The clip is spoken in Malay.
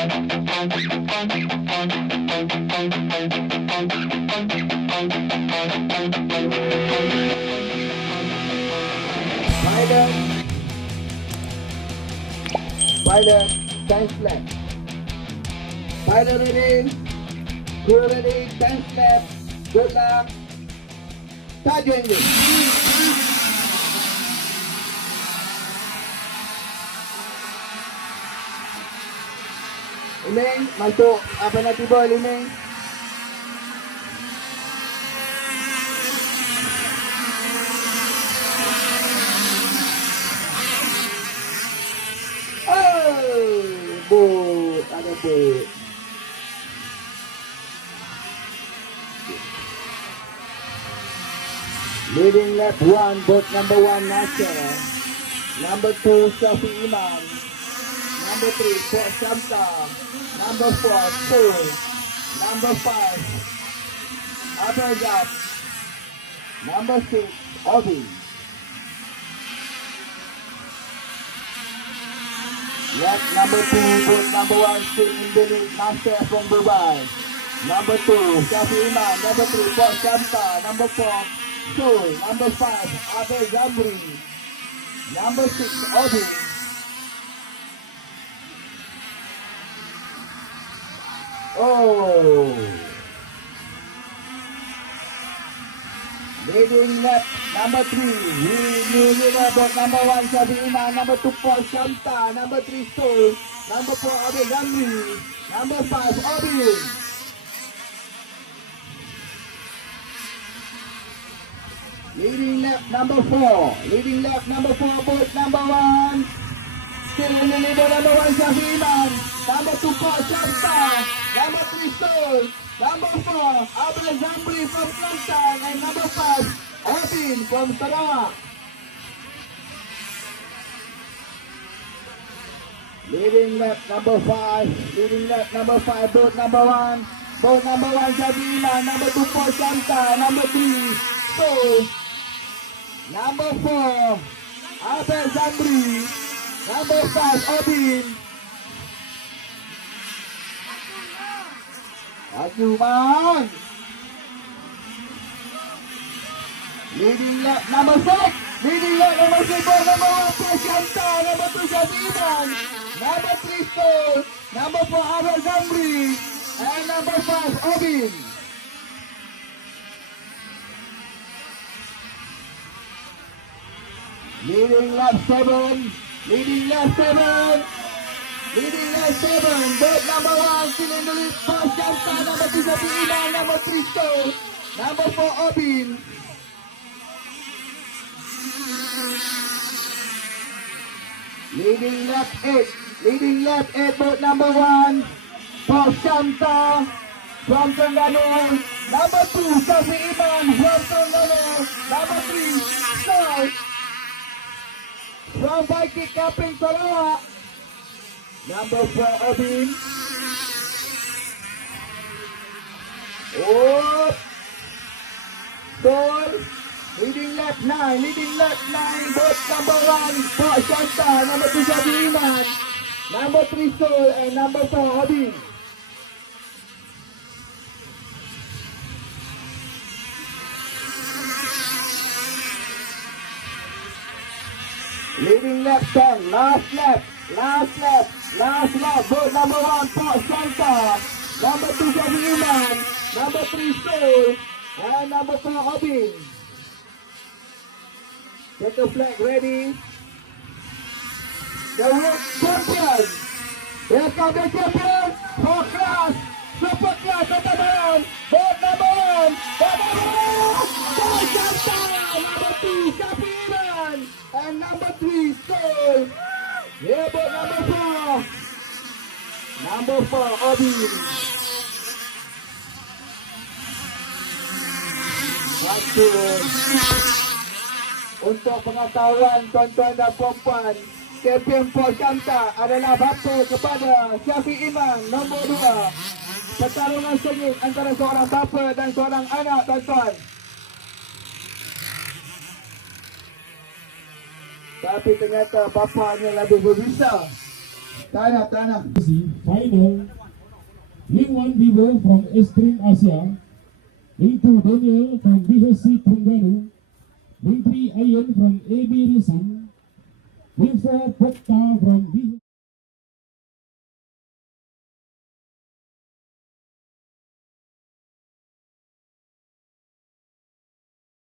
Pilot, time slap. Pilot ready, crew ready, time slap. Good luck. Start your engine. Liming, masuk. Apa nak tiba, Liming? Boat, ada boat. Leading lap 1, boat number 1, Nasser. Number 2, Shafi Imam. Number 3, Port Shamta. Number 4, Soul. Number 5, Abazab. Number 6, Obi. Lap number 2, boat number 1, still in the lead, Nasser from Dubai. Number 2, Shafi Imam. Number 3, Port Shamta. Number 4, Soul. Number 5, Abel Zambri. Number 6, Obi. Oh! Leading lap number 3, new leader boat number 1, Shafi Imam. Number 2, Port Shamta. Number 3, Soul. Number 4, Abel Zambri. Number 5, Obi. Leading lap number 4. Leading lap number 4, boat number 1. Still in the leader, number 1, Shafi Imam. Number 2, Port Shamta. Number 3, Soul. Number 4, Abel Zambri from Kelantan. And number 5, Obin from Sarawak. Leading lap number 5. Leading lap number 5, boat number 1. Boat number 1, Shafi Imam. Number 2, Port Shamta. Number 3, Soul. Number 4, Abel Zambri. Number 5, Obin. Laju man. Leading lap number 6. Leading lap number 6, boat number 1, Port Shamta. Number 2, Shafi Imam. Number 3, Soul. Number 4, Abel Zambri. And number 5, Obin. Leading lap 7. Leading lap 7. Leading lap 7. Boat number 1, still in the lead. Port Shamta. Number 2, Shafi Imam. Number 3, Soul. Number 4, Obin. Leading lap 8. Leading lap 8, boat number 1, Port Shamta from Terengganu. Number 2, Shafi Imam from Terengganu. Number 3, Soul from Baikik Kaping, Sarawak. Number 4, Obin. Oh, Soul. Leading lap 9. Leading lap 9, boat number 1, Port Shamta. Number 2, Shafi Imam. Number 3, Soul. And number 4, Obin. Leading lap 10, last lap, boat number 1, Port Shamta. Number 2, Shafi Imam. Number 3, Soul. And number 4, Obin. Get the flag ready. The world champion. Here comes the champion for class, super class, Catamaran. Boat number 1, Port Shamta. Number 2, Shafi Imam. And number 3, Soul. Here, boat number 4. Number 4, Obin. Satu. Untuk pengetahuan tuan-tuan dan puan-puan, champion Port Shamta adalah bapa kepada Shafi Imam nombor 2. Pertarungan sengit antara seorang bapa dan seorang anak, tuan-tuan. Tapi ternyata bapanya lebih berbisa. Tahan lah. Final. Link 1 Vivo from Extreme Asia. Link 2 Daniel from BHC Terengganu. Link 3 Ian from AB Racing. Link 4 Pokta from BHC.